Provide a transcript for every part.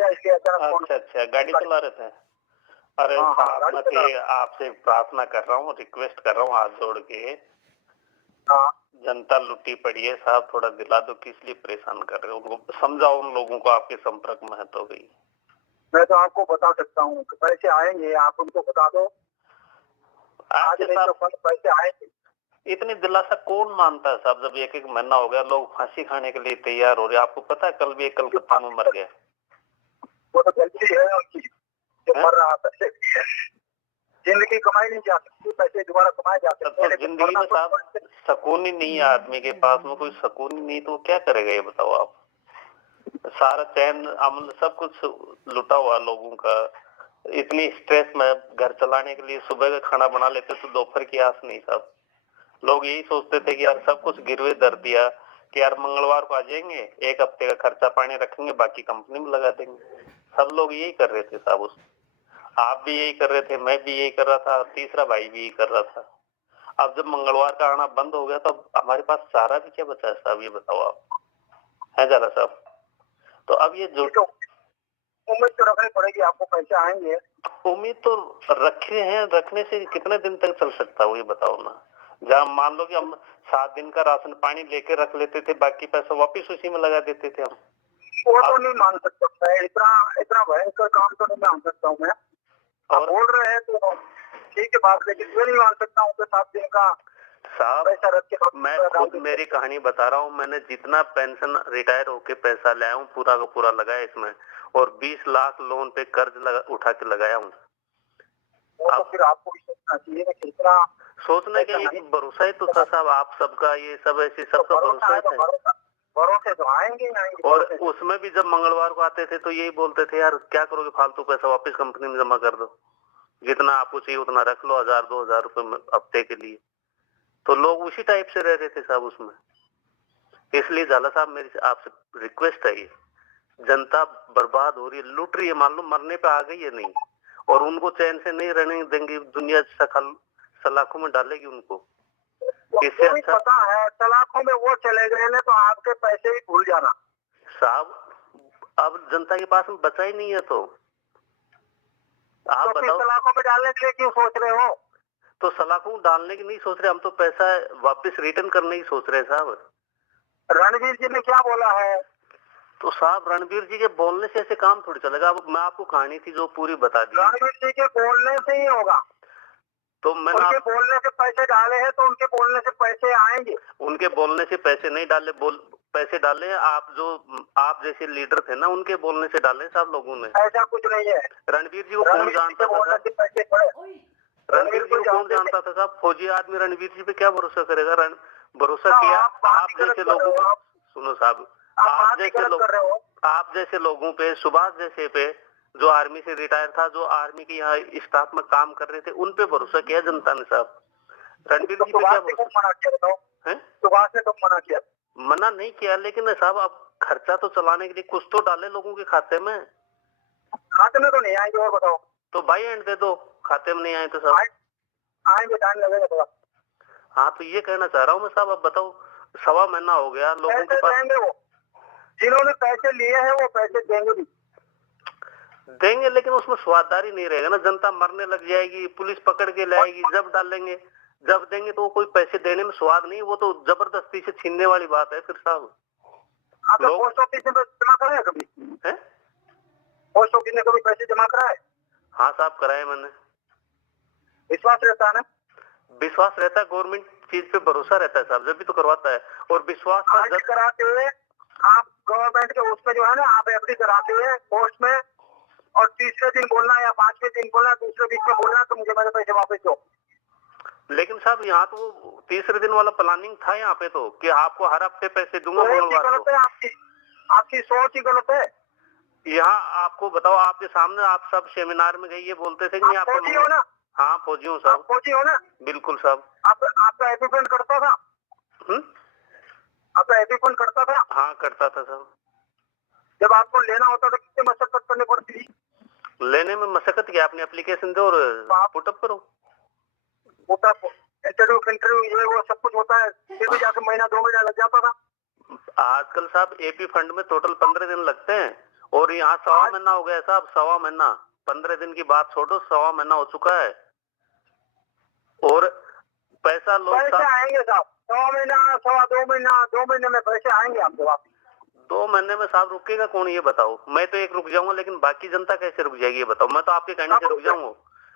गया इसलिए अचानक फोन। अच्छा अच्छा, गाड़ी चला रहे थे? अरे हाँ हाँ, साहब, गाड़ी मैं चला तो रहा ये आपसे प्रार्थना कर रहा हूँ, रिक्वेस्ट कर रहा हूँ हाथ जोड़ के, था। हाँ, जनता लुटी पड़ी है साहब, थोड़ा दिला दो, किस लिए परेशान कर रहे हो उनको, समझाओ उन लोगों को, आपके संपर्क में है तो गई। मैं तो आपको बता सकता हूँ कि पैसे आएंगे, आप उनको बता दो, आज आज नहीं तो साहब कल पैसे आएंगे। इतनी दिलासा कौन मानता है साहब, जब एक एक महीना हो गया लोग फांसी खाने के लिए तैयार हो रहे हैं। आपको पता है कल भी एक कलकत्ता में मर गया वो तो गलती है उनकी जो है? मर रहा पैसे के लिए। जिंदगी कमाई नहीं जा सकती, पैसे दोबारा कमाए जा तब सकते तो हैं, लेकिन जिंदगी मरना में तो साहब सुकून ही नहीं है, आदमी के पास में कोई सुकून ही नहीं, तो वो क्या करेगा ये बताओ आप। सारा चैन अमन सब कुछ लुटा हुआ लोगों का। इतनी स्ट्रेस में घर चलाने के लिए सुबह का खाना बना लेते तो दोपहर की आस नहीं साहब। लोग यही सोचते थे कि यार सब कुछ गिरवे धर दिया कि यार मंगलवार को आ जाएंगे, एक हफ्ते का खर्चा पानी रखेंगे, बाकी कंपनी में लगा देंगे। सब लोग यही कर रहे थे साहब। उस आप भी यही कर रहे थे, मैं भी यही कर रहा था, तीसरा भाई भी यही कर रहा था। अब जब मंगलवार का आना बंद हो गया तो हमारे पास चारा भी क्या बचा है साहब, ये बताओ आप, है जरा साहब। तो अब ये जो तो उम्मीद तो रखनी पड़ेगी, आपको पैसे आएंगे। उम्मीद तो रखे हैं, रखने से कितने दिन तक चल सकता है वो ये बताओ ना। जहाँ मान लो कि हम 7 दिन का राशन पानी लेके रख लेते थे, बाकी पैसा वापिस उसी में लगा देते थे हम। वो तो नहीं मान सकता मैं, इतना इतना भयंकर काम तो नहीं मान सकता हूँ मैं। आप बोल रहे हैं तो ठीक है बात, लेकिन मैं नहीं मान सकता हूँ 7 दिन का साहब पैसा रख के। मैं खुद मेरी कहानी बता रहा हूँ, मैंने जितना पेंशन रिटायर होके पैसा लाया हूँ पूरा का पूरा लगाया इसमें, और 20 लाख लोन पे कर्ज उठा के लगाया हूँ। तो फिर आपको भी सोचना चाहिए कि कितना सोचना कि ये भरोसा ही तो था साहब आप सबका, ये सब ऐसे सबका भरोसा ही था। भरोसे तो आएंगे ही आएंगे। और उसमें भी जब मंगलवार को आते थे तो यही बोलते थे यार क्या करोगे, फालतू पैसा वापस कंपनी में जमा कर दो, जितना आपको चाहिए उतना रख लो, 1000-2000 रुपए हफ्ते के लिए। तो लोग उसी टाइप से रह रहे थे साहब उसमें। इसलिए झाला साहब मेरी आपसे रिक्वेस्ट है, ये जनता बर्बाद हो रही है, लूट रही है, मान लो मरने पे आ गई है नहीं, और उनको चैन से नहीं रहने देंगे, दुनिया सलाखों में डालेगी उनको। इससे अच्छा पता है सलाखों में वो चले गए ना, तो आपके पैसे भी भूल जाना साहब। अब जनता के पास में बचा ही नहीं है, तो आप तो बताओ। सलाखों में डालने के लिए क्यों सोच रहे हो? तो सलाखों डालने की नहीं सोच रहे हम, तो पैसा वापस रिटर्न करने की सोच रहे हैं साहब। रणवीर जी ने क्या बोला है? तो साहब रणवीर जी के बोलने से ऐसे काम थोड़ी चलेगा। अब मैं आपको कहानी थी जो पूरी बता दी। रणवीर जी के बोलने से ही होगा। तो मैंने उनके बोलने से पैसे डाले हैं तो उनके बोलने से पैसे आएंगे। उनके बोलने से पैसे नहीं डाले, पैसे डाले हैं आप जो आप जैसे लीडर थे ना, उनके बोलने से डाले सब लोगों ने। ऐसा कुछ नहीं है। रणवीर जी को कौन जानता था साहब? रणवीर जी को कौन जानता था साहब? फौजी आदमी रणवीर जी पे क्या भरोसा करेगा? भरोसा किया आप जैसे लोगों पे। सुनो साहब, आप जैसे लोगों पे, सुभाष जैसे पे, जो आर्मी से रिटायर था, जो आर्मी के यहाँ स्टाफ में काम कर रहे थे, उन पे भरोसा किया जनता ने साहब। रणवीर जी पे क्या भरोसा है? सुभाष ने तो मना किया। मना नहीं किया, लेकिन साहब अब खर्चा तो चलाने के लिए कुछ तो डाले लोगों के खाते में। खाते में तो नहीं आएंगे, और बताओ। तो भाई एंड दे दो, खाते में नहीं आए तो साहब आएंगे, टाइम लगेगा थोड़ा। हाँ तो ये कहना चाह रहा हूँ मैं साहब। अब बताओ, 1.25 महीना हो गया लोगों के पास। वो जिन्होंने पैसे लिए हैं वो पैसे देंगे भी। देंगे, लेकिन उसमें स्वाददारी नहीं रहेगा ना। जनता मरने लग जाएगी, पुलिस पकड़ के लाएगी, जब डालेंगे जब देंगे तो कोई पैसे देने में स्वाद नहीं, वो तो जबरदस्ती से छीनने वाली बात है फिर साहब। पोस्ट ऑफिस में जमा कराया कभी? है पोस्ट ऑफिस में कभी पैसे जमा कराए? हाँ साहब कराए मैंने। विश्वास रहता है ना? विश्वास रहता है, गवर्नमेंट चीज पे भरोसा रहता है साहब, जब भी तो करवाता है। और विश्वास कराते हुए आप गवर्नमेंट के उसमें जो है ना, आप एफडी कराते हुए पोस्ट में, और तीसरे दिन बोलना या 5वें दिन बोलना, दूसरे वीक में बोलना तो मुझे मेरे पैसे वापस दो। लेकिन साहब यहाँ तो तीसरे दिन वाला प्लानिंग था यहाँ पे तो, कि आपको हर हफ्ते पैसे दूंगा मंगलवार को। आपकी सोच ही गलत है। यहाँ आपको बताओ, आपके सामने आप सब सेमिनार में गए ये बोलते थे कि आप फौजी हो ना? हाँ फौजी हूँ साहब। फौजी हो ना? बिल्कुल साहब। आपका एपीफंड करता था? आपका एपीफंड करता था? हाँ करता था साहब। जब आपको लेना होता था कितनी मशक्कत करनी पड़ती थी? लेने में मशक्कत क्या, अपनी एप्लीकेशन दो और पुटअप करो। इंटरव्यू ये वो सब कुछ होता है, फिर भी जाकर 1-2 महीना लग जाता था। आजकल साहब एपी फंड में टोटल 15 दिन लगते हैं, और यहाँ सवा महीना हो गया साहब, सवा महीना, 15 दिन की बात छोड़ो, सवा महीना हो चुका है। और पैसा लोग पैसे आएंगे साहब, 100 महीना, 2 महीना, 2 महीने में पैसे आएंगे आपके वापस। 2 महीने में साहब रुकेगा कौन ये बताओ? मैं तो एक रुक जाऊंगा, लेकिन बाकी जनता कैसे रुक जाएगी ये बताओ? मैं तो आपके कहने से रुक जाऊंगा,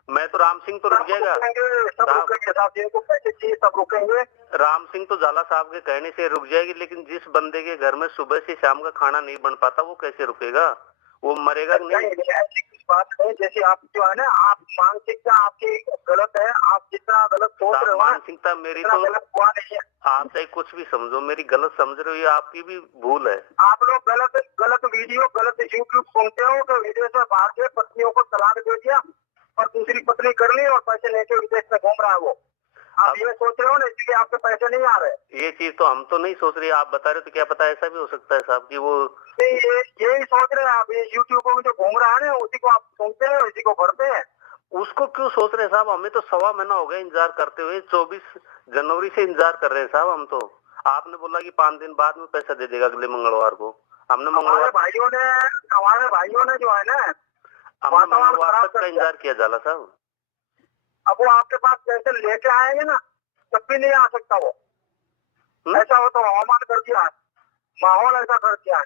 मैं तो राम सिंह तो रुक जाएगा सब रुकेंगे साहब, जिनको पैसे चाहिए सब रुकेंगे। राम सिंह तो झाला साहब के कहने से रुक जाएगी, लेकिन जिस बंदे के घर में सुबह से शाम का खाना नहीं बन पाता वो कैसे रुकेगा? वो मरेगा कि नहीं? ऐसी कुछ बात है, जैसे आप जो है ना, आप मानसिकता आपकी गलत है, आप जितना गलत सोच रहे हो, मानसिकता मेरी तो गलत हुआ नहीं है। आप चाहे कुछ भी समझो, मेरी गलत समझ रहे हो, ये आपकी भी भूल है। आप लोग गलत वीडियो, गलत यूट्यूब सुनते हो, तो विदेश में बाहर से पत्नियों को तलाक दे दिया और दूसरी पत्नी कर ली और पैसे लेके विदेश में घूम रहा है वो। आप ये सोच रहे हो ना, इसलिए आपके पैसे नहीं आ रहे। ये चीज तो हम तो नहीं सोच रहे, आप बता रहे हो तो क्या पता ऐसा भी हो सकता है साहब कि वो यही सोच रहे हैं आप। ये यूट्यूब में जो घूम रहा है ना, उसी को आप सुनते हैं, उसी को भरते हैं। उसको क्यों सोच रहे हैं साहब? हमें तो सवा महीना हो गया इंतजार करते हुए, 24 जनवरी से इंतजार कर रहे हैं साहब हम तो। आपने बोला कि 5 दिन बाद में पैसा दे देगा अगले मंगलवार को। हमने हमारे भाइयों ने जो है ना, हमने मंगलवार तक का इंतजार किया झाला साहब। अब वो आपके पास पैसे लेके आएंगे ना, तब भी नहीं आ सकता वो। ऐसा हो तो हवामान कर दिया, माहौल ऐसा कर दिया है।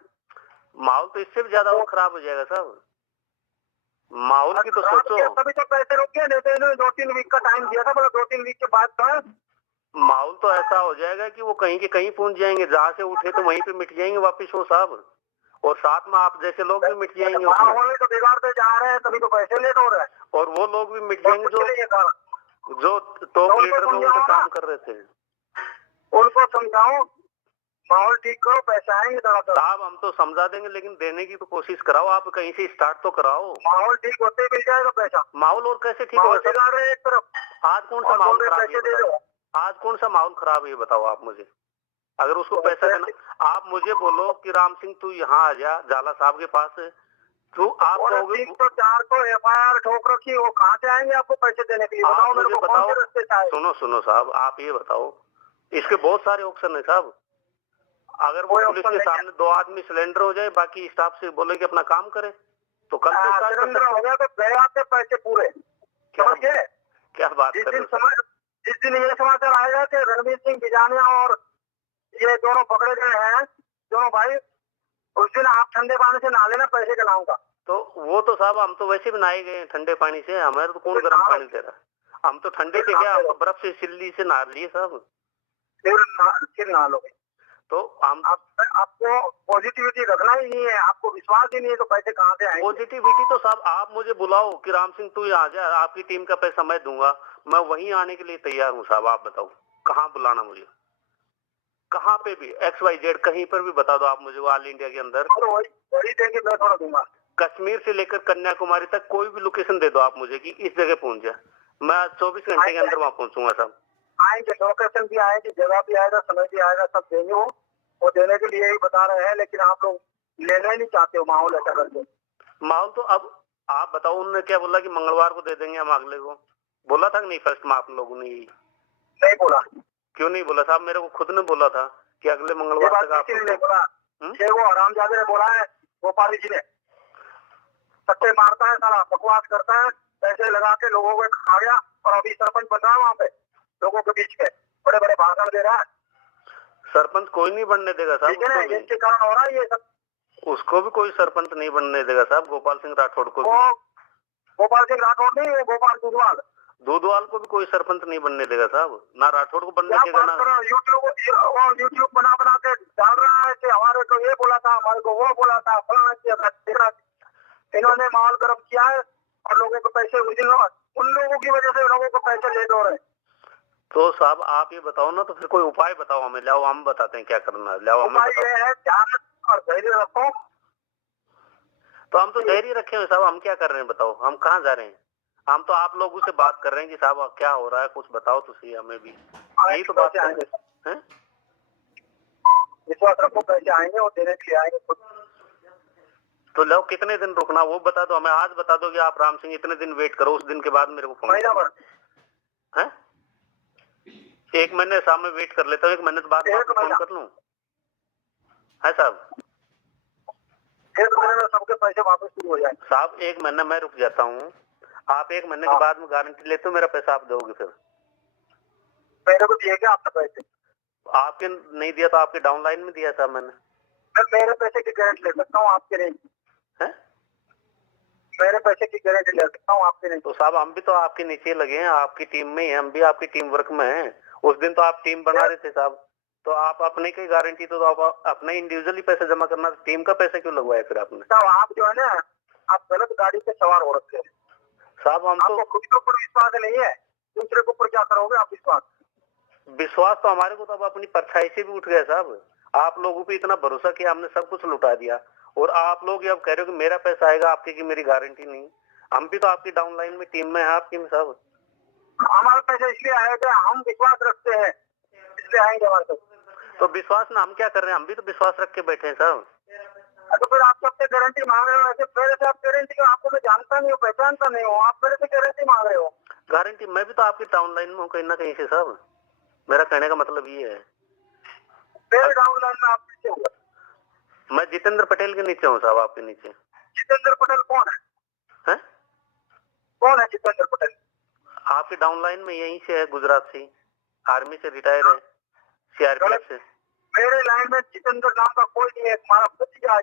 माहौल तो इससे भी ज्यादा खराब हो जाएगा साहब। माहौल की तो सोचो। तभी तो पैसे रुक गए, नहीं तो इन्होंने 2-3 वीक का टाइम दिया था, बोला 2-3 वीक के बाद था। माहौल तो ऐसा हो जाएगा कि वो कहीं के कहीं पहुंच जाएंगे, जहाँ से उठे तो वहीं पे मिट जाएंगे वापिस वो साहब, और साथ में आप जैसे लोग भी मिट जाएंगे। माहौल तो बिगाड़ते जा रहे हैं, तभी तो पैसे लेट हो रहे हैं। और वो लोग भी मिट जाएंगे जो टॉप लीडर में उनका काम कर रहे थे। उनको समझाओ, माहौल ठीक करो, पैसे आएंगे साहब। हम तो समझा देंगे, लेकिन देने की तो कोशिश कराओ, आप कहीं से स्टार्ट तो कराओ। माहौल ठीक होते ही मिल जाएगा पैसा। माहौल और कैसे ठीक होगा? एक तरफ आज कौन सा माहौल खराब है? आज कौन सा माहौल खराब है ये बताओ आप मुझे। अगर उसको पैसा देना, आप मुझे बोलो कि राम सिंह तू यहाँ आ जा झाला साहब के पास, तो आप कहोगे 304 को FIR ठोक रखी, वो कहाँ से आएंगे आपको पैसे देने के लिए? बताओ मेरे को, कौन से रास्ते से आए? सुनो साहब, आप ये बताओ, इसके बहुत सारे ऑप्शन है साहब। अगर वो पुलिस के सामने 2 आदमी सिलेंडर हो जाए, बाकी स्टाफ से बोले कि अपना काम करे, तो कल से सिलेंडर हो गया तो गए आपके पैसे पूरे। क्या बात कर रहे हो? जिस दिन ये समाचार आएगा कि रणवीर सिंह बिजानिया और ये दोनों पकड़े गए हैं, दोनों भाई, उस दिन आप ठंडे पानी से नहा लेना, पैसे का लाऊंगा। तो वो तो साहब हम तो वैसे भी नहाए गए ठंडे पानी से, हमारे तो कौन गर्म पानी दे रहा है? हम तो ठंडे से क्या, हम तो बर्फ से सिल्ली से नहा लिए साहब। फिर नहा लोगे तो हम आपको पॉजिटिविटी रखना ही नहीं है, आपको विश्वास ही नहीं है, तो पैसे कहाँ से आएंगे? पॉजिटिविटी तो साहब आप मुझे बुलाओ कि राम सिंह तू यहाँ आ जा, आपकी टीम का पैसा मैं दूंगा, मैं वहीं आने के लिए तैयार हूँ साहब। आप बताओ कहाँ बुलाना मुझे, कहाँ पे भी XYZ कहीं पर भी बता दो आप मुझे, ऑल इंडिया के अंदर। वही देंगे, मैं थोड़ा दूंगा। कश्मीर से लेकर कन्याकुमारी तक कोई भी लोकेशन दे दो आप मुझे कि इस जगह पहुंच जाए, मैं 24 घंटे के अंदर वहां पहुंचूंगा साहब। आएंगे, लोकेशन भी आएगी, जगह भी आएगा, समय भी आएगा, सब देंगे वो देने के लिए ही बता रहे हैं, लेकिन आप लोग लेना ही नहीं चाहते हो माहौल ऐसा करके। माहौल तो अब आप बताओ, उन्होंने क्या बोला कि मंगलवार को दे देंगे हम अगले को, बोला था कि नहीं? फर्स्ट में आप लोगों ने नहीं बोला। क्यों नहीं बोला साहब? मेरे को खुद ने बोला था कि अगले मंगलवार तक आप नहीं बोला। वो हरामजादे ने बोला है, गोपाली जी ने। सट्टे मारता है साला, बकवास करता है, पैसे लगा के लोगों को खा गया, और अभी सरपंच बन रहा है वहाँ पे लोगों के बीच में, बड़े बड़े भाषण दे रहा है। सरपंच कोई नहीं बनने देगा साहब, इसके कारण हो रहा है ये सब। उसको भी कोई सरपंच नहीं बनने देगा साहब, गोपाल सिंह राठौड़ को। गोपाल सिंह राठौड़ नहीं, वो गोपाल दूधवाल को भी कोई सरपंच नहीं बनने देगा साहब, ना राठौड़ को बनने देगा ना। यूट्यूब बना के डाल रहा है कि हमारे को ये बोला था, हमारे को वो बोला था, फलाना। इन्होंने माहौल गर्म किया है और लोगों को पैसे, उन लोगों की वजह से लोगों को पैसे लेट हो रहे हैं। तो साहब आप ये बताओ ना, तो फिर कोई उपाय बताओ हमें, लाओ हम बताते हैं क्या करना है, लाओ हमें बताओ। ये है ध्यान और धैर्य रखो। तो हम तो धैर्य रखे हुए साहब, हम क्या कर रहे हैं बताओ, हम कहाँ जा रहे हैं? हम तो आप लोगों से बात कर रहे हैं कि साहब क्या हो रहा है, कुछ बताओ तो सही हमें भी, यही तो बात है। विश्वास रखो, पैसे आएंगे और देने के लिए आएंगे खुद। तो लो कितने दिन रुकना वो बता दो हमें, आज बता दो कि आप राम सिंह इतने दिन वेट करो, उस दिन के बाद मेरे को फोन महीना भर है। 1 महीने सामने वेट कर लेता हूँ, 1 महीने के बाद फोन कर लूँ है साहब? एक महीने में सबके पैसे वापस शुरू हो जाएंगे। साहब 1 महीना मैं रुक जाता हूँ, आप 1 महीने के बाद में गारंटी लेते हो, मेरा पैसा आप दोगे फिर? मेरे को दिए क्या आपने पैसे? आपके नहीं दिया तो आपके डाउनलाइन में दिया साहब मैंने। मैं मेरे पैसे की गारंटी ले सकता हूँ, आपके नहीं। हैं? मेरे पैसे की गारंटी ले सकता हूँ, आपके नहीं। तो साहब हम भी तो आपके नीचे लगे हैं, आपकी टीम में ही हैं, हम भी आपकी टीम वर्क में हैं। उस दिन तो आप टीम बना रहे थे साहब, तो आप अपने की गारंटी तो आप अपने इंडिविजुअली पैसे जमा करना, टीम का पैसा क्यों लगवाया फिर आपने? साहब आप जो है ना, आप गलत गाड़ी पे सवार हो रखे हैं। साहब हम तो आपको खुद के ऊपर विश्वास नहीं है, दूसरे के ऊपर क्या करोगे आप विश्वास? विश्वास तो हमारे को तो अब अपनी परछाई से भी उठ गया साहब। आप लोगों पे इतना भरोसा किया, हमने सब कुछ लुटा दिया, और आप लोग ये अब कह रहे हो कि मेरा पैसा आएगा, आपकी की मेरी गारंटी नहीं। हम भी तो आपकी डाउनलाइन में टीम में है आपकी में साहब। हमारे पैसे इसलिए आएगा, हम विश्वास रखते हैं इसलिए आएंगे हमारे पैसे। तो विश्वास ना हम क्या कर रहे हैं, हम भी तो विश्वास रख के बैठे हैं साहब। तो फिर आप सबसे गारंटी मांग रहे हो, ऐसे मेरे से आप गारंटी, आपको मैं जानता नहीं हूँ, पहचानता नहीं हूँ, आप मेरे से गारंटी मांग रहे हो। गारंटी मैं भी तो आपकी डाउनलाइन में हूँ कहीं ना कहीं से साहब, मेरा कहने का मतलब ये है। मेरे डाउनलाइन में आप नीचे हुआ। मैं जितेंद्र पटेल के नीचे हूँ साहब, आपके नीचे। जितेंद्र पटेल कौन है? हैं? कौन है जितेंद्र पटेल? आपके डाउनलाइन में यहीं से है, गुजरात से, आर्मी से रिटायर है, सीआरपीएफ से। मेरे लाइन में जितेंद्र नाम का कोई नहीं है, हमारा भतीजा है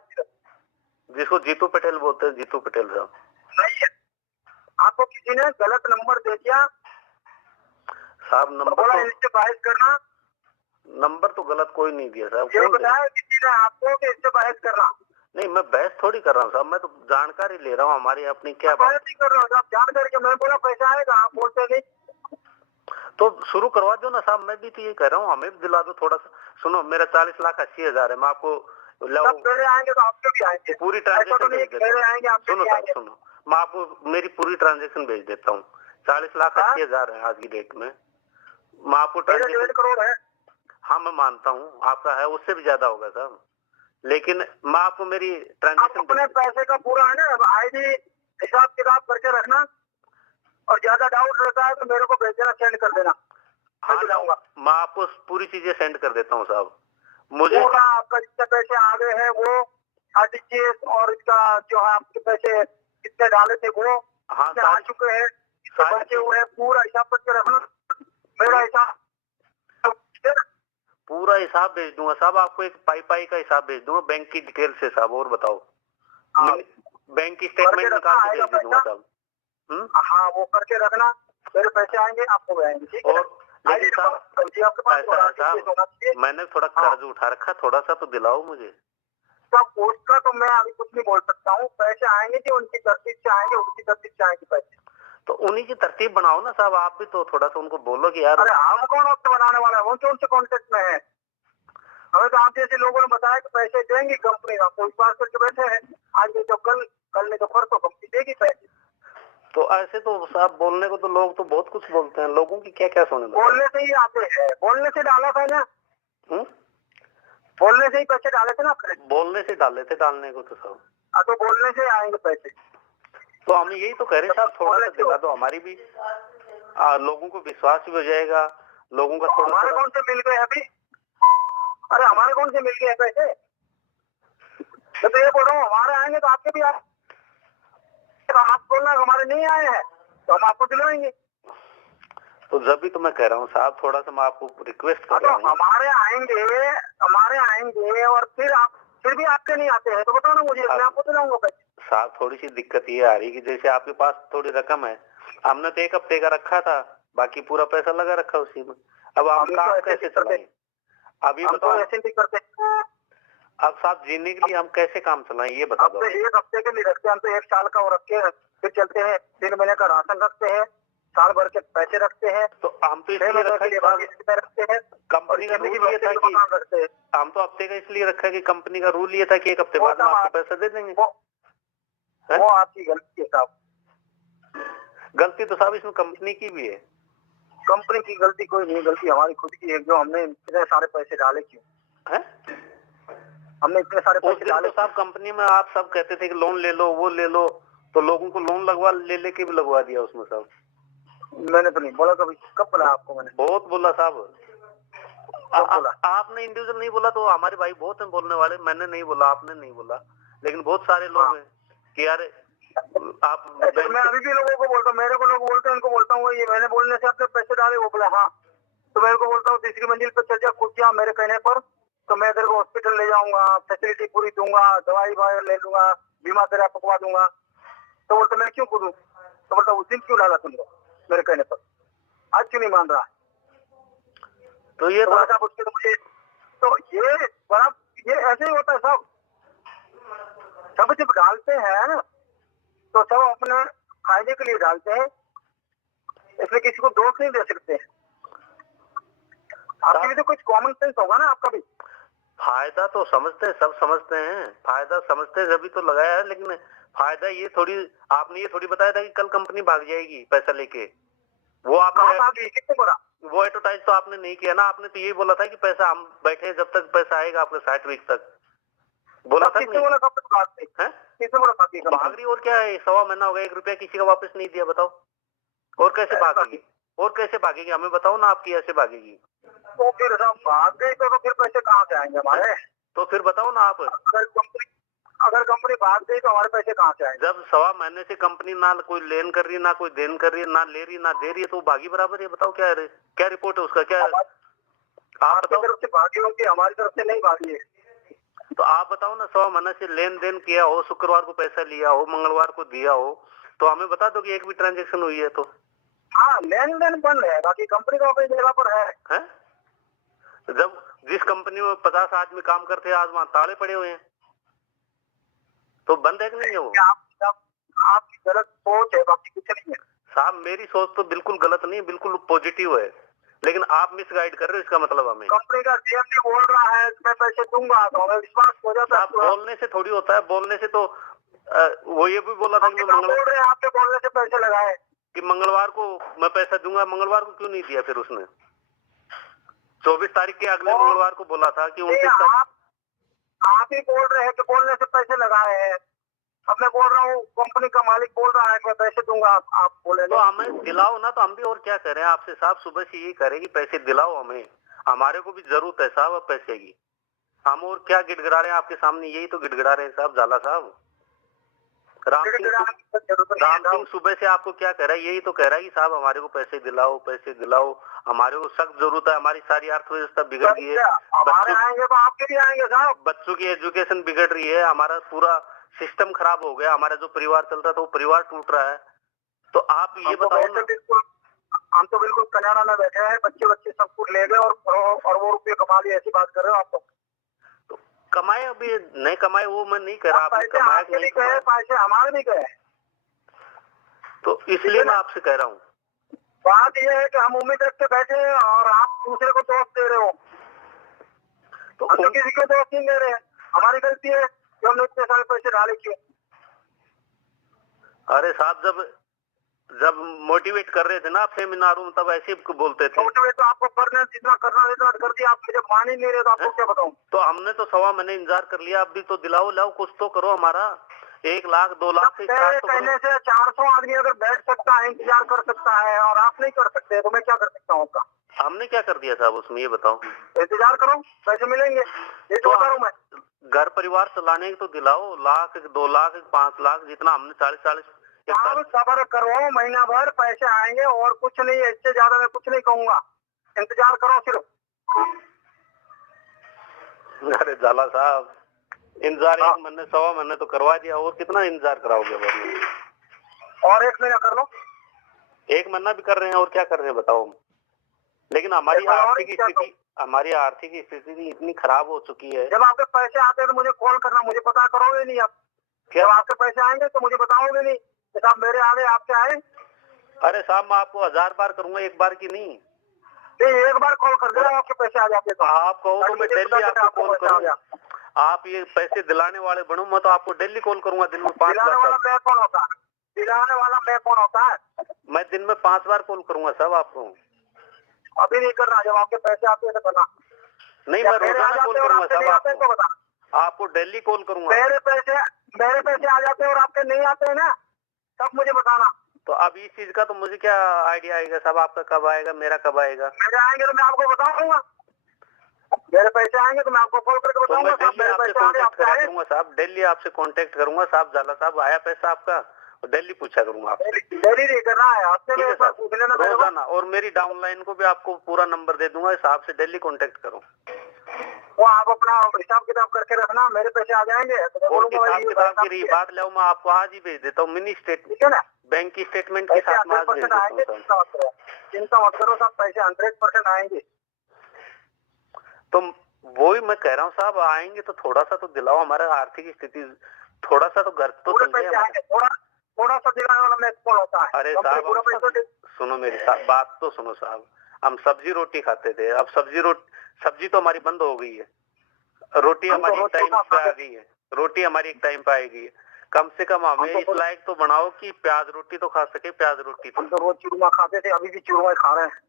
जिसको जीतू पटेल बोलते हैं, जीतू पटेल साहब। नहीं है। आपको किसी ने गलत नंबर दे दिया साहब, नंबर बोला तो इससे बहस करना। नंबर तो गलत कोई नहीं दिया साहब। ये कौन दिया? बताया किसी ने आपको कि इससे बहस करना? नहीं, मैं बहस थोड़ी कर रहा हूँ साहब, मैं तो जानकारी ले रहा हूँ हमारी अपनी क्या बहस नहीं कर रहा हूँ, आप जान करके मैं बोला पैसा आएगा, आप बोलते नहीं। तो शुरू करवा दो ना साहब, मैं भी तो ये कह रहा हूँ, हमें भी दिला दो थोड़ा सा। सुनो, मेरा 40,80,000 है, मैं आपको सब मेरे आएंगे तो आपके भी आएंगे, पूरी ऐसा ट्रांजेक्शन तो नहीं भेज कि देता मेरे हूँ। आएंगे आपके सुनो भी साहब, आएंगे। सुनो, मैं आपको मेरी पूरी ट्रांजेक्शन भेज देता हूँ। 40,80,000 है आज की डेट में, मैं आपको मेरे 1.5 ट्रांजेक्शन। करोड़ है। हाँ, मैं मानता हूँ आपका है, उससे भी ज्यादा होगा साहब, लेकिन मैं आपको मेरी आप ट्रांजेक्शन अपने पैसे का पूरा है ना आईडी हिसाब किताब करके रखना, और ज्यादा डाउट रहता है तो मेरे को भेज देना, सेंड कर देना। हाँ लाऊंगा, मैं आपको पूरी चीजें सेंड कर देता हूँ साहब। मुझे पूरा आपका जितने पैसे आ गए हैं वो आरटीजीएस, और इसका जो है आपके पैसे कितने डाले थे वो हाँ कितने आ चुके हैं, कितने बचे हुए हैं, पूरा हिसाब करके रखना। मेरा हिसाब पूरा हिसाब भेज दूंगा साहब, आपको एक पाई का हिसाब भेज दूंगा, बैंक की डिटेल से साहब। और बताओ, बैंक की स्टेटमेंट निकाल के भेज दूंगा साहब। हाँ वो करके रखना, मेरे पैसे आएंगे आपको भी आएंगे, ठीक है। और लेकिन साहब ऐसा है साहब, मैंने थोड़ा कर्ज उठा रखा, थोड़ा सा तो दिलाओ मुझे। सब उसका तो मैं अभी कुछ नहीं बोल सकता हूँ, पैसे आएंगे जो उनकी तरतीब से आएंगे, उनकी तरतीब से आएंगे पैसे। तो उन्हीं की तरतीब बनाओ ना साहब, आप भी तो थोड़ा सा उनको बोलो कि यार। अरे हम कौन आपसे बनाने वाला है, वो कौन से कॉन्टेक्ट में है? हमें तो आप जैसे लोगों ने बताया कि पैसे देंगे कंपनी, आपको विश्वास करके बैठे हैं। आज नहीं तो कल, कल नहीं तो परसों कंपनी देगी पैसे। तो ऐसे तो साहब बोलने को तो लोग तो बहुत कुछ बोलते हैं, लोगों की क्या क्या सुने। बोलने से ही आते हैं, बोलने से डाला था ना, बोलने से ही पैसे डाले थे ना आपने। बोलने से डाले थे, डालने को तो साहब। तो बोलने से आएंगे पैसे। तो हम यही तो कह रहे साहब, थोड़ा सा दिला दो, हमारी भी लोगों को विश्वास भी हो जाएगा, लोगों का थोड़ा। हमारे कौन से मिल गए अभी? अरे हमारे कौन से मिल गए पैसे? तो ये बोल रहा हूँ, हमारे आएंगे तो आपके भी आप बोलना हमारे नहीं आए हैं तो हम आपको दिलवाएंगे। तो जब भी तो मैं कह रहा हूँ साहब, थोड़ा सा मैं आपको रिक्वेस्ट कर रहा हूँ। हमारे आएंगे और फिर भी आपके नहीं आते हैं तो बताओ ना मुझे, मैं आपको दिलाऊंगा पैसे। साहब थोड़ी सी दिक्कत ये आ रही कि जैसे आपके पास थोड़ी रकम है, हमने तो 1 हफ्ते का रखा था, बाकी पूरा पैसा लगा रखा उसी में। अब हम काम कैसे चलाएं? अब ये बताओ, ऐसे नहीं करते। अब साहब जीने के लिए हम कैसे काम चलाएं, ये बता दो। 1 हफ्ते के लिए रखते हैं हम तो, 1 साल का वो रख के फिर चलते हैं, 3 महीने का राशन रखते हैं, साल भर के पैसे रखते हैं। तो हम तो इसलिए रखते हैं, कंपनी का रूल ये था कि हम तो हफ्ते का इसलिए रखा कि कंपनी का रूल ये था कि 1 हफ्ते बाद में आपको पैसा दे देंगे। वो आपकी गलती है साहब। गलती तो साहब इसमें कंपनी की भी है। कंपनी की गलती कोई नहीं, गलती हमारी खुद की है, जो हमने इतने सारे पैसे डाले। क्यों है? हमने इतने सारे पैसे डाले? तो साहब कंपनी में आप सब कहते थे कि लोन ले लो, वो ले लो, तो लोगों को लोन लगवा लेके भी लगवा दिया उसमें साहब। मैंने तो नहीं बोला कभी। कब बोला आपको मैंने? बहुत बोला साहब। आपने इंडिविजुअल नहीं बोला, तो हमारे भाई बहुत हैं बोलने वाले, मैंने नहीं बोला, आपने नहीं बोला, लेकिन बहुत सारे लोग हैं कि यार आप ऐसे मैं अभी भी लोगों को बोलता हूँ, मेरे को लोग बोलते हैं, उनको बोलता हूँ ये मैंने बोलने से आपने पैसे डाले, वो बोला हाँ, तो मैं उनको बोलता हूँ तीसरी मंजिल पे चल जा, कूद जा मेरे कहने पर, तो मैं तेरे को हॉस्पिटल ले जाऊंगा, फैसिलिटी पूरी दूंगा, दवाई वाई ले लूंगा, बीमा तेरा पकवा दूंगा। तो बोलते मैं क्यों कूदूं? तो बोलता उस दिन क्यों डाला तुमने मेरे कहने पर, आज क्यों नहीं मान रहा? तो ये तो बोला साहब उसके तो मुझे, तो ये बड़ा, ये ऐसे ही होता है सब। सब जब डालते हैं ना तो सब अपने फायदे के लिए डालते हैं, इसमें किसी को दोष नहीं दे सकते। आपके लिए तो कुछ कॉमन सेंस होगा ना आपका भी। फायदा तो समझते हैं, सब समझते हैं, फायदा समझते हैं जब तो लगाया है, लेकिन फायदा ये थोड़ी, आपने ये थोड़ी बताया था कि कल कंपनी भाग जाएगी पैसा लेके। वो आपने कितने बोला? वो एडवर्टाइज तो आपने नहीं किया ना, आपने तो ये बोला था कि पैसा हम बैठे जब तक पैसा आएगा आपके 60 वीक तक, बोला था किसने बोला? कब तक भाग गई? किसने बोला भाग गई? भाग रही, और क्या है, 1.25 महीना हो गया, 1 रुपया किसी का वापस नहीं दिया, बताओ और कैसे भागेगी? और कैसे भागेगी हमें बताओ ना, आपकी ऐसे भागेगी तो फिर भाग गई तो फिर पैसे कहाँ से आएंगे हमारे? तो फिर बताओ ना आप, अगर कंपनी भाग गई तो हमारे पैसे कहाँ से आएंगे? जब 1.25 महीने से कंपनी ना कोई लेन कर रही है, ना कोई देन कर रही है, ना ले रही ना दे रही है, तो भागी बराबर है। बताओ क्या है, क्या रिपोर्ट है उसका, क्या है? आप आपकी तरफ से भागी होगी, हमारी तरफ से नहीं भागी है। तो आप बताओ ना, 1.25 महीने से लेन देन किया हो, शुक्रवार को पैसा लिया हो, मंगलवार को दिया हो, तो हमें बता दो कि एक भी ट्रांजेक्शन हुई है तो। हाँ, लेन देन बंद है, बाकी कंपनी का अपनी जगह पर है? जब जिस कंपनी में 50 आदमी काम करते हैं, आज वहाँ ताले पड़े हुए हैं, तो बंद है कि नहीं है वो? आपकी गलत सोच है, बाकी कुछ नहीं है साहब। मेरी सोच तो बिल्कुल गलत नहीं है, बिल्कुल पॉजिटिव है, लेकिन आप मिसगाइड कर रहे हो, इसका मतलब हमें। कंपनी का सीएमडी बोल रहा है मैं पैसे दूंगा, तो हमें विश्वास हो जाता है। बोलने से थोड़ी होता है, बोलने से तो वो ये भी बोला था कि मैं बोल रहे हैं आपके बोलने से पैसे लगाए कि मंगलवार को मैं पैसा दूंगा, मंगलवार को क्यों नहीं दिया फिर उसने? 24 तारीख के अगले मंगलवार को बोला था कि 29 आप ही बोल रहे हैं कि बोलने से पैसे लगाए हैं। अब मैं बोल रहा हूँ, कंपनी का मालिक बोल रहा है कि मैं पैसे दूंगा, आप बोले तो हमें दिलाओ ना, तो हम भी और क्या करें आपसे साहब, सुबह से यही करें कि पैसे दिलाओ हमें, हमारे को भी जरूरत है साहब अब पैसे की। हम और क्या गिड़गिड़ा रहे हैं आपके सामने, यही तो गिड़गिड़ा रहे हैं साहब, झाला साहब। राम सिंह सुबह से आपको क्या कह रहा है, यही तो कह रहा है कि साहब हमारे को पैसे दिलाओ, पैसे दिलाओ, हमारे को सख्त जरूरत है, हमारी सारी अर्थव्यवस्था बिगड़ गई है, आएंगे तो आपके भी आएंगे साहब, बच्चों की एजुकेशन बिगड़ रही है, हमारा पूरा सिस्टम खराब हो गया, हमारा जो परिवार चल रहा था वो परिवार टूट रहा है। तो आप ये बताओ ना। हम तो बिल्कुल कल्याणा में बैठे हैं, बच्चे सब कुछ ले गए और वो रुपये कमा लिए, ऐसी बात कर रहे हो आप? तो कमाए, अभी नहीं कमाए वो मैं नहीं कह रहा, आपने कमाया कि नहीं कमाया, पैसे हमारे भी गए, तो इसलिए मैं आपसे कह रहा हूँ। बात यह है कि हम उम्मीद रख के बैठे हैं और आप दूसरे को दोष दे रहे हो। तो किसी को दोष नहीं दे रहे हैं, हमारी गलती है कि हमने इतने सारे पैसे डाले क्यों? अरे साहब, जब मोटिवेट कर रहे थे ना आप सेमिनारों में, तब ऐसे बोलते थे। मोटिवेट तो आपको करना, जितना करना इतना कर दिया, आप मुझे मान ही नहीं रहे, तो आपको क्या बताऊं? तो हमने तो 1.25 महीने इंतजार कर लिया, अब भी तो दिलाओ, लाओ कुछ तो करो हमारा। 1 लाख 2 लाख से कहने से 400 आदमी अगर बैठ सकता है, इंतजार कर सकता है, और आप नहीं कर सकते, तो मैं क्या कर सकता हूँ आपका? हमने क्या कर दिया साहब उसमें, ये बताओ। इंतजार करो, पैसे मिलेंगे, ये तो बता रहा हूँ मैं। घर परिवार चलाने को तो दिलाओ, 1 लाख 2 लाख 5 लाख, जितना हमने 40 सब्र करो, महीना भर पैसे आएंगे, और कुछ नहीं, इससे ज्यादा मैं कुछ नहीं कहूंगा, इंतजार करो सिर्फ। अरे झाला साहब, इंतजार 1 महीने 1.25 महीने तो करवा दिया, और कितना इंतजार कराओगे? और 1 महीना कर लो। 1 महीना भी कर रहे हैं, और क्या कर रहे हैं बताओ। लेकिन हमारी आर्थिक स्थिति इतनी खराब हो चुकी है। जब आपके पैसे आते हैं तो मुझे कॉल करना, मुझे पता करोगे नहीं आप? जब आपके पैसे आएंगे तो मुझे बताओगे नहीं कि साहब मेरे आगे आपके आए? अरे साहब, मैं आपको 1000 बार करूंगा, एक बार की नहीं। एक बार कॉल कर देना, आपके पैसे आ जाते तो आप कहो तो मैं डेली आपको कॉल करूंगा। आप ये पैसे दिलाने वाले बनो, मैं तो आपको डेली कॉल करूंगा, दिन में 5 बार। मैं कौन होता है? दिलाने वाला मैं कौन होता है? मैं दिन में 5 बार कॉल करूंगा साहब आपको। अभी नहीं करना, जब आपके पैसे आते हैं तो करना। नहीं, मैं रोजाना कॉल करूंगा साहब आपको डेली कॉल करूंगा। मेरे पैसे आ जाते हैं और आपके नहीं आते हैं ना, तब मुझे बताना। तो अब इस चीज का तो मुझे क्या आइडिया आएगा साहब, आपका कब आएगा, मेरा कब आएगा? मेरे आएंगे तो मैं आपको बताऊंगा, मेरे पैसे आएंगे तो मैं आपको कॉल करके तो मैं बताऊंगा साहब, डेली मेरे आपसे पैसे आ रहे कांटेक्ट आपके करा आए। करूंगा साहब, डेली आपसे कांटेक्ट करूंगा साहब, जाला साहब आया पैसा आपका, और डेली पूछा करूंगा आपसे। डेली नहीं करना है, हफ्ते में ठीक है एक बार साहब, पूछ लेना मेरे को। रोजाना। और मेरी डाउनलाइन को भी आपको पूरा नंबर दे दूंगा, हिसाब से डेली कांटेक्ट करो। वो आप अपना हिसाब किताब करके रखना, मेरे पैसे आ जाएंगे तो मैं और बोलूंगा भाई हिसाब ये किताब भाई की रही साहब बात, लाओ मैं आपको आज ही भेज देता हूँ, मिनी स्टेट ठीक है ना, बैंक की स्टेटमेंट के पैसे साथ मैं आज भेज 100% देता हूँ आएंगे, साहब। चिंता मत करो साहब, पैसे 100% आएंगे। तो वही मैं कह रहा हूँ साहब, आएंगे तो थोड़ा सा तो दिलाओ, हमारा आर्थिक स्थिति थोड़ा सा तो घर तो पूरे चल जाए पैसे हमारा। आएंगे, थोड़ा थोड़ा सा दिलाने वाला मैं कौन होता है? अरे कंपनी साहब पूरा हम पैसा दे। सुनो मेरी बात तो सुनो साहब, हम सब्जी रोटी खाते थे, अब सब्जी तो हमारी बंद हो गई है, रोटी हम तो हमारी रोज टाइम चूरमा पे आ खाते, गई है, रोटी हमारी एक टाइम पे आएगी। कम से कम हमें हम इस लायक तो बनाओ कि प्याज रोटी तो खा सके, प्याज रोटी तो। तो रोज चूरमा खाते थे, अभी भी चूरमा ही खा रहे हैं।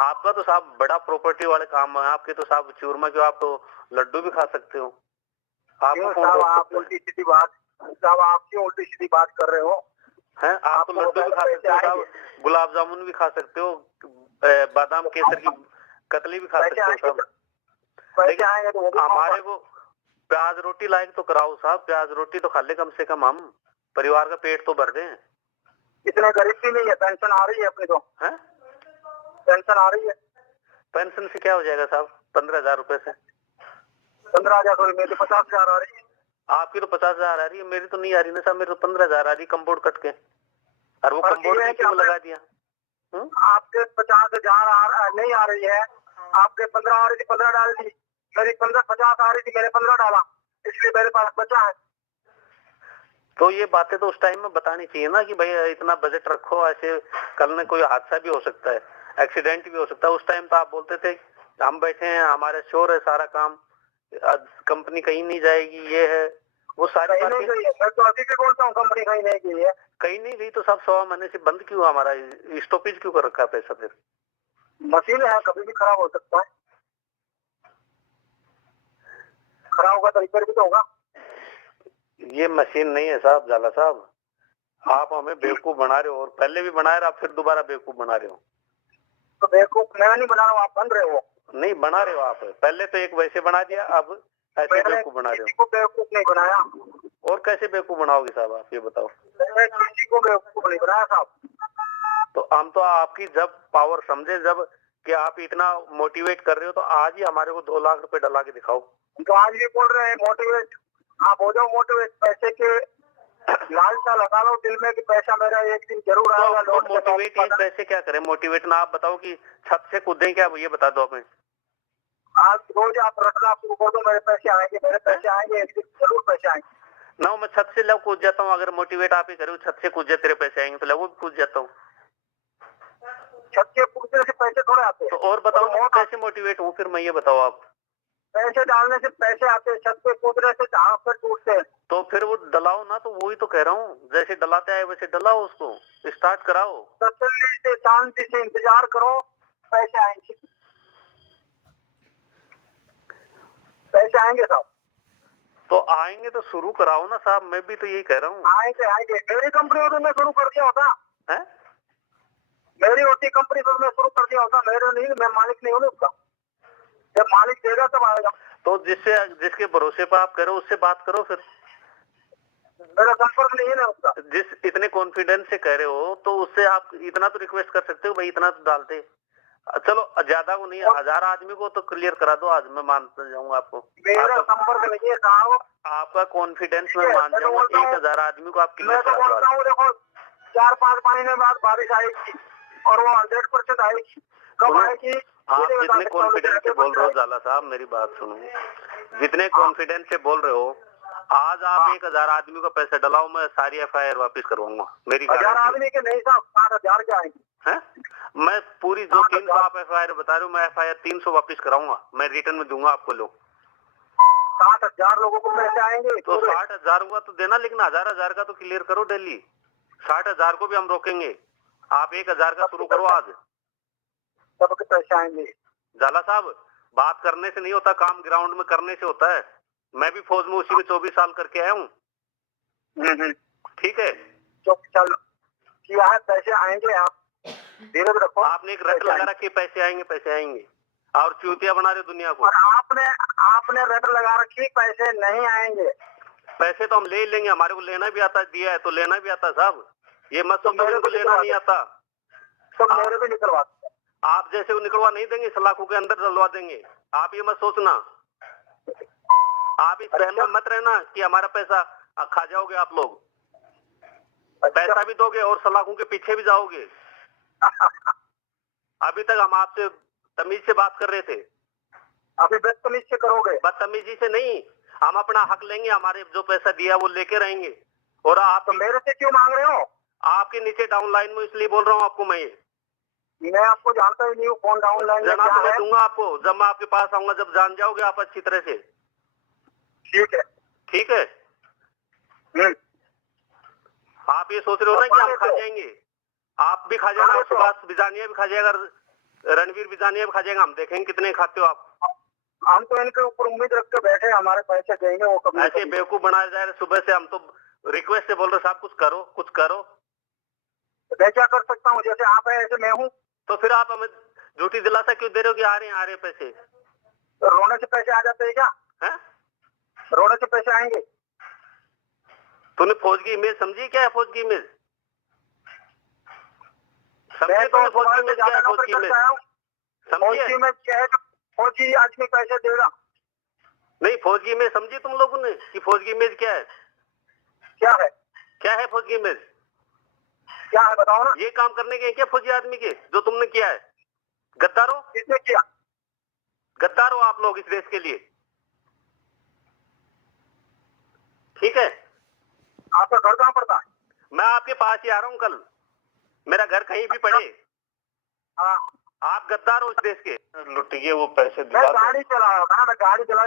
आपका तो साहब बड़ा प्रॉपर्टी वाले काम है आपके, तो साहब चूरमा क्यों, आप तो लड्डू भी खा सकते हो, आपको क्यों कौन साहब रोक आप सकता है? उल्टी सीधी बात, साहब आप क्यों उल्टी सीधी बात कर रहे हो? हैं, आप तो आपको लड्डू भी खा पैसे सकते हो आएंगे, साहब, गुलाब जामुन भी खा सकते हो, बादाम केसर की कतली भी खा पैसे सकते हो आएंगे, साहब। पैसे लेकिन आएंगे तो वो भी हमारे खाऊंगा। को प्याज रोटी लायक तो कराओ साहब, प्याज रोटी तो खा ले कम से कम, हम परिवार का पेट तो भर दें। इतने गरीब भी नहीं है, पेंशन आ रही है अपनी तो, हैं, पेंशन आ रही है। पेंशन से क्या हो जाएगा साहब, 15,000 रुपए से? 15,000, मेरी तो 50,000 आ रही है। आपकी तो 50,000 आ रही है, मेरी तो नहीं आ रही ना साहब, मेरी तो 15,000 आ रही कंपाउंड कट के। और वो फर्क कंपाउंड ये भी है कि क्यों लगा दिया? आपके 50,000 नहीं आ रही है, आपके 15 आ रही थी, 15 डाल दी, मेरी 50 आ रही थी, मैंने 15 डाला, इसलिए मेरे पास बचा है। तो ये बातें तो उस टाइम में बतानी चाहिए ना कि भाई इतना बजट रखो, ऐसे कल में कोई हादसा भी हो सकता है, एक्सीडेंट भी हो सकता है। उस टाइम तो आप बोलते थे हम बैठे हैं, हमारे श्योर है सारा काम, कंपनी कहीं नहीं जाएगी, ये है वो सारी कहीं नहीं बातें। गई है, मैं तो अभी भी बोलता हूँ कंपनी कहीं नहीं गई है। कहीं नहीं गई तो सब 1.25 महीने से बंद क्यों, हमारा स्टॉपेज क्यों कर रखा है पैसा फिर? मशीन है, कभी भी खराब हो सकता है, खराब होगा तो रिपेयर भी तो होगा। ये मशीन नहीं है साहब, जाला साहब आप हमें बेवकूफ बना रहे हो, और पहले भी बना रहे हो, आप फिर दोबारा बेवकूफ बना रहे हो। तो बेवकूफ मैं नहीं बना रहा हूँ, आप बन रहे हो। नहीं बना रहे हो आप, पहले तो एक वैसे बना दिया, अब ऐसे मैंने बेवकूफ बना रहे किसी को बेवकूफ नहीं बनाया, हो। और कैसे बेवकूफ बनाओगे साहब आप, ये बताओ। मैंने किसी को बेवकूफ नहीं बनाया साहब। तो हम तो आपकी जब पावर समझे, जब कि आप इतना मोटिवेट कर रहे हो, तो आज ही हमारे को 2 लाख रुपए डला के दिखाओ। तो आज भी बोल रहे हैं मोटिवेट, आप हो जाओ मोटिवेट, पैसे के लालसा लगा लो दिल में कि पैसा मेरा एक दिन जरूर आएगा। तो मोटिवेट ये कैसे क्या करें, मोटिवेट ना आप बताओ कि छत से कूदें क्या, ये बता दो हमें। आज रोज आप रखना शुरू कर दो, मेरे पैसे आएंगे, मेरे पैसे आएंगे, एक दिन जरूर पैसे आएंगे। ना मैं छत से लव कूद जाता हूँ, अगर मोटिवेट आप ही करो छत से कूद जा तेरे पैसे आएंगे, तो लव भी कूद जाता हूँ। छत के कूदने से पैसे थोड़े आते हैं। तो और बताओ मैं कैसे मोटिवेट हूँ फिर, मैं ये बताओ आप। पैसे डालने से पैसे आते हैं, छत पे कूदने से जहाँ पर टूटते हैं। तो फिर वो डलाओ ना, तो वही तो कह रहा हूँ, जैसे डलाते आए वैसे डलाओ, उसको स्टार्ट कराओ। तसल्ली से शांति से इंतजार करो, पैसे आएंगे, पैसे आएंगे साहब। तो आएंगे तो शुरू कराओ ना साहब, मैं भी तो यही कह रहा हूँ। आएंगे आएंगे, मेरी कंपनी होती मैं शुरू कर दिया होता है, मेरी होती कंपनी तो मैं शुरू कर दिया होता, मेरे नहीं, मैं मालिक नहीं हूँ उसका, जब मालिक देगा तब आएगा। तो जिसके भरोसे पर आप करो उससे बात करो फिर, मेरा संपर्क नहीं है ना उसका। जिस इतने कॉन्फिडेंस से कह रहे हो, तो उससे आप इतना तो रिक्वेस्ट कर सकते हो भाई, इतना तो डालते। चलो ज्यादा को नहीं, 1000 आदमी को तो क्लियर करा दो आज, मैं मानता जाऊंगा आपको। मेरा संपर्क नहीं है साहब, आपका कॉन्फिडेंस मैं मान जाऊंगा, 1000 आदमी को आप क्लियर मैं तो करा बोलता दो। हूँ देखो 4-5 महीने बाद बारिश आएगी और वो 100% आएगी। कब आएगी? आप जितने कॉन्फिडेंस से बोल रहे हो जाला साहब, मेरी बात सुनो, जितने कॉन्फिडेंस से बोल रहे हो, आज आप 1000 आदमी का पैसा डलाओ, मैं सारी FIR वापस करवाऊंगा, मेरी 1000 आदमी के नहीं साहब, 7,000 के आएंगे। हैं? मैं पूरी जो 300 आप FIR बता रहे हो, मैं FIR 300 वापस कराऊंगा, मैं रिटर्न में दूंगा आपको लोग। 7,000 लोगों को पैसे आएंगे तो 60,000 हुआ तो देना, लेकिन 1000 का तो क्लियर करो डेली। 60,000 को भी हम रोकेंगे, आप 1000 का शुरू करो आज। सबके पैसे आएंगे। जाला साहब बात करने से नहीं होता, काम ग्राउंड में करने से होता है। मैं भी फौज में उसी में 24 साल करके आया हूँ। ठीक है, जो चल किया है, पैसे आएंगे, आप धीरे रखो। आपने एक रट लगा रखी, पैसे आएंगे पैसे आएंगे। और चूतिया बना रहे हो दुनिया को। और आपने रेट लगा रखी, पैसे नहीं आएंगे। पैसे तो हम ले ही लेंगे, हमारे को लेना भी आता, दिया है तो लेना भी आता साहब, ये मत तो सोचो मेरे इनको को लेना नहीं आता। तो मेरे को निकलवा दो। आप जैसे को निकलवा नहीं देंगे, सलाखों के अंदर डलवा देंगे, आप ये मत सोचना। आप इस बहम में मत रहना कि हमारा पैसा खा जाओगे आप लोग। पैसा भी दोगे और सलाखों के पीछे भी जाओगे। अभी तक हम आपसे तमीज से बात कर रहे थे, अभी बदतमीज से करोगे? बदतमीजी से नहीं, हम अपना हक लेंगे, हमारे जो पैसा दिया वो लेके रहेंगे। और आप तो मेरे से क्यों मांग रहे हो? आपके नीचे डाउन लाइन में इसलिए बोल रहा हूँ आपको, मैं आपको जानता ही नहीं हूँ कौन डाउन लाइन में जनाब क्या तो मैं है। दूंगा आपको, जब मैं आपके पास आऊंगा, जब जान जाओगे आप अच्छी तरह से। ठीक है। ठीक है, आप ये सोच रहे हो ना कि हम खा जाएंगे, आप भी खा जाएगा, सुभाष बिजानिया भी खा जाएगा, रणवीर बिजानिया भी खा जाएगा, हम देखेंगे कितने खाते हो आप। हम तो इनके ऊपर उम्मीद रख के बैठे, हमारे पैसे देंगे वो कभी। ऐसे बेवकूफ बनाया जा रहे सुबह से, हम तो रिक्वेस्ट से बोल रहे साहब कुछ करो कुछ करो। मैं क्या कर सकता हूँ? जैसे आप है ऐसे मैं हूँ। तो फिर आप हमें झूठी दिलासा क्यों दे रहे हो कि आ रहे हैं पैसे? तो रोने से पैसे आ जाते हैं क्या? है, रोने से पैसे आएंगे? तूने फौज की इमेज समझी क्या है? फौज की इमेज समझी? मैं तूने तो फौज की इमेज क्या है? फौज की इमेज समझी? फौजी में क्या है? फौजी आदमी पैसे देगा? नहीं, फौज की इमेज समझी तुम लोगों ने कि फौज की इमेज क्या है? क्या है? क्या है फौज की इमेज? क्या है बताओ ना। ये काम करने के क्या फौजी आदमी के जो तुमने किया है? गद्दार हो, किसने किया? गद्दार हो आप लोग इस देश के लिए। ठीक है, आपका घर कहाँ पड़ता है? मैं आपके पास ही आ रहा हूँ कल, मेरा घर कहीं भी पड़े। हाँ, आप गद्दार हो इस देश के। लुटिए वो पैसे मैं दिला दो। गाड़ी चला रहा था, मैं गाड़ी चला